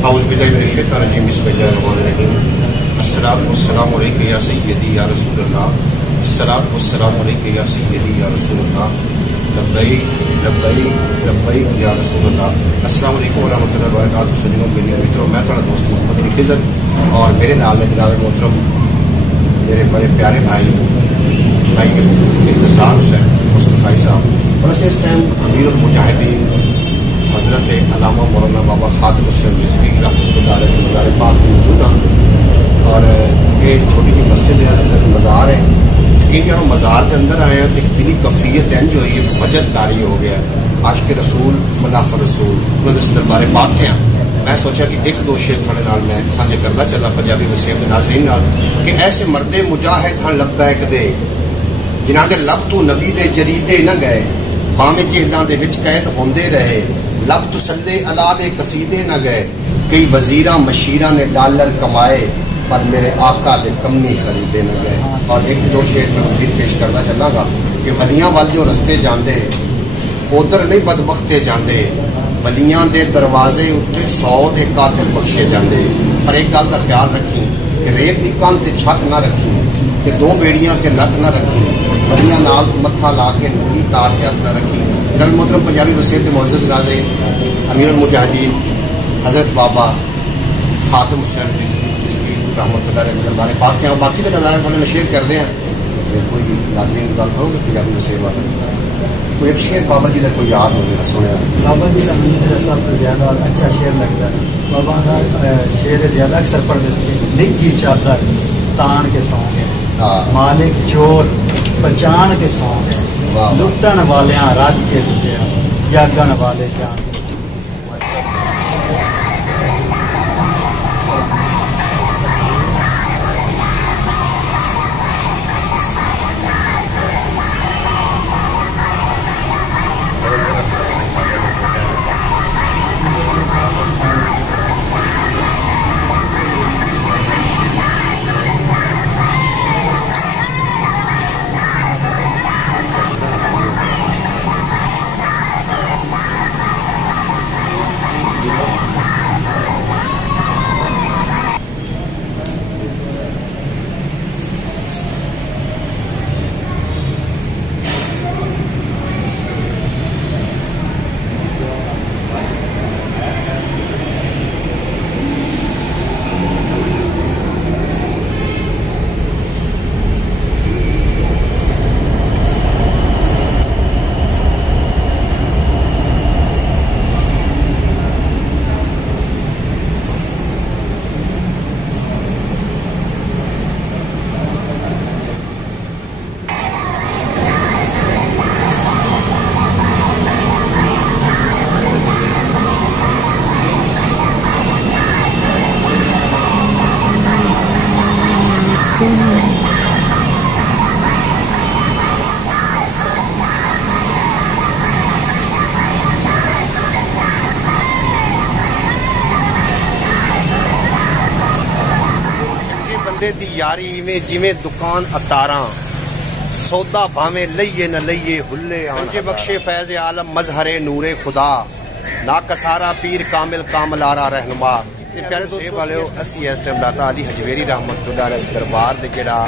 औज़ुबिल्लाहि बिस्मिल्लाहिर्रहमानिर्रहीम। अस्सलातु वस्सलामु अलैका या सय्यदी या रसूलल्लाह। अस्सलातु वस्सलामु अलैका या सय्यदी या रसूलल्लाह। लब्बैक लब्बैक लब्बैक या रसूलल्लाह। अस्सलामु अलैकुम व रहमतुल्लाहि व बरकातुहू। सज्जनों के लिए मित्रों, मैं थोड़ा दोस्त मोहम्मद अली खिज़र और मेरे नाल में जनाब मोहतरम मेरे बड़े प्यारे भाई इंतज़ार हुसैन मुस्तफ़ाई साहब, और इस टाइम अमीरुल मुजाहिदीन हज़रत अल्लामा मौलाना बाबा खातिम हुसैन रिज़वी रहमतुल्लाह अलैह मज़ार पाक में मौजूद हैं। और ये छोटी जी मस्जिद के अंदर मज़ार है। ये जो मज़ार के अंदर आए हैं तो एक दिली कफ़ीयत इंज हुई है, वजद तारी हो गया। आशिक़ रसूल मुनाफ़ रसूल उन्होंने दरबार पाक के मैं सोचा कि एक दो शेर थोड़े नाल मैं साझे करता चला पंजाबी वसीम के नाज़रीन नाल कि ऐसे मर्दे मुजाहिद हाँ लब्बैक दे जिन्हां दे लब तू नबी दे जरीदे न गए, बामे जेलां दे विच कैद होंदे रहे, लब तुसल्ले अला दे कसीदे न गए, कई वजीरा मशीरा ने डॉलर कमाए पर मेरे आका दे कम्मी खरीदे न गए। और एक दो शेर में मजीद पेश करता चलागा कि वलियां वाल जो रस्ते जांदे उधर नहीं बदबख्ते जांदे, वलियां दे दरवाजे उत्ते 100 दे कातिल बख्शे जांदे। पर एक गल का ख्याल रखी कि रेत की कंध ते छत ना रखी, कि दो बेड़ियां के लत ना रखी, वलियां नाल मत्था ला के नंगी तार के हथ ना रखी। जनाब मोहतरम पंजाबी वसीयत के मुअज़्ज़ज़ नाज़रीन, अमीरुल मुजाहिदीन हज़रत बाबा खातिम हुसैन रिज़वी रहमतुल्लाह अलैह दरबार पाक के बाकी के नज़ारे थोड़े शेयर करते हैं। कोई नाज़रीन गल करोगे पंजाबी वसीयत वाले कोई एक शेर बाबा जी का कोई याद हो गया सुने? बाबा जी का मुझे सब ज्यादा अच्छा शेर लगता है। बाबा का शेर ज्यादा अक्सर पढ़ते थे। दिख की चादर तान के सौंग है, मालिक चोर पहचान के सौंग है, लुटन वाले रज के लुटिया, जागन वाले जान। दी यारी इवें जिवें दुकान अतारा, सौदा भावे लइए न लइए हुल्ले आंजे बख्शे फैज़ आलम मजहरे नूरे खुदा, ना कसारा पीर कामिल कामलारा रहनुमा। प्यारे दोस्तों वाले असी इस टाइम दाता अली हजवेरी रहमतुल्लाह अलैह दरबार दे जेड़ा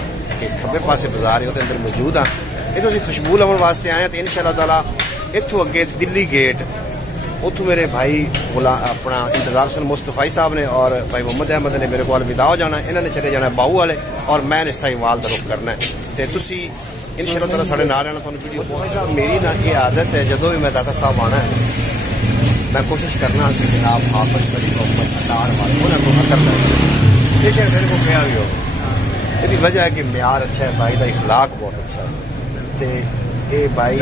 खब्बे पासे बाजार है उहदे अंदर मौजूद हाँ। इत्थों असीं खुशबू लवन वास्ते आए तो इंशाअल्लाह ताला इत्थों अगे दिल्ली गेट उतों मेरे भाई अपना इंतजार हुसैन मुस्तफ़ाई साहब ने और भाई मोहम्मद अहमद ने मेरे को विदा हो जाना, इन्होंने चले जाना बाहू वाले और मैंने साहिवाल का रुख करना है। तो तुसी इंशाअल्लाह ताला साढ़े नाल रहना। तुहानूं वीडियो मेरी ना ये आदत है, जो भी मैं दाता साहब आना है मैं कोशिश करना कि जनाब हाफिज़ वली मोहम्मद अतार वाले उन्होंने को करना है, ठीक है मेरे को क्या भी हो। इसकी वजह है कि म्यार अच्छा है, भाई का इखलाक बहुत अच्छा है। तो ये भाई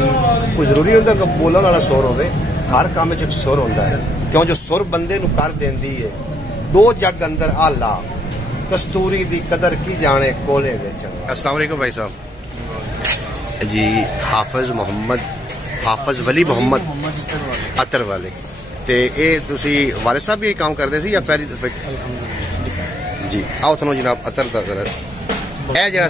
कोई जरूरी होता कि बोलने वाला सुर हो, हर काम च एक सुर होता है, क्यों जो सुर बंदे नूं कर देंदी है। दो जग अंदर आला कस्तूरी दी कदर की जाने कोले विच। अस्सलाम वालेकुम भाई साहब जी। हाफिज़ वली मोहम्मद अतर वाले ते ये तुसी वाले साहब भी काम करते सी या पहली दफे? जी आओ थोड़ा जनाब अतर का जरा ए जरा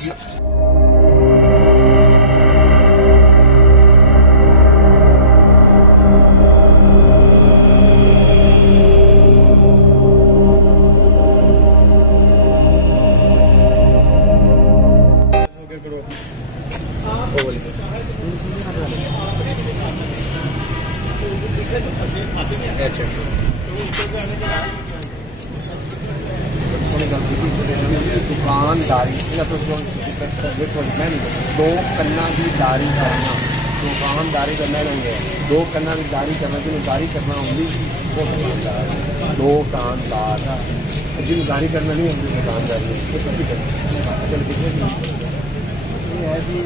दुकानदारी दो कन्ना की दारी करना दुकानदारी करना नहीं है। दो कन्ना की दारी करना जिन्हें दारी करना होंगी वो दुकानदार। दो कानदार जिन्हें दारी करना नहीं होंगी दुकानदारी है जी।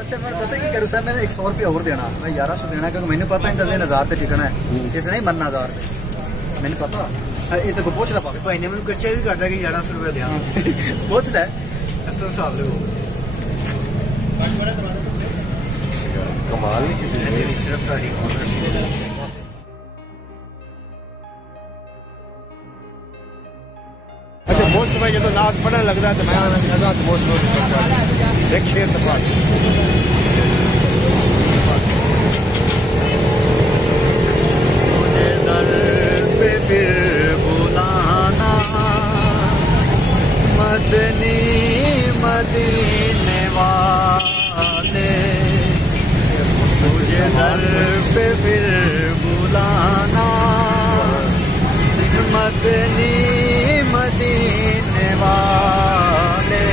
अच्छा मैं पता की करूँ सर, मैंने 100 रुपया और देना, मैं 1100 देना क्योंकि मैंने पता नहीं 10,000 से टिकना है, किसी नहीं मनना 1000 मैंने पता ये तो पूछ ला पावे भाई ने मैंने कच्चा भी करता कि 1100 रुपया देना पूछ ले तो हिसाब ले कमाल सिर्फ तारीख। अच्छा पोस्ट भाई जो नाथ पढ़ने लगता है तो मैं लगा पोस्ट एक शेर दफा फिर बुलाना मदनी मदीने वाले तुझे दर पे फिर बुलाना मदनी मदीने वाले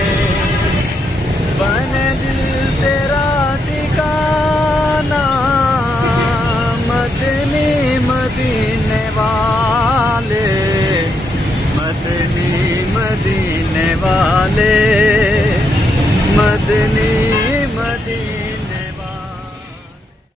बने दिल तेरा ठिकाना मदनी मदीने वाले मदनी मदीने वाले मदनी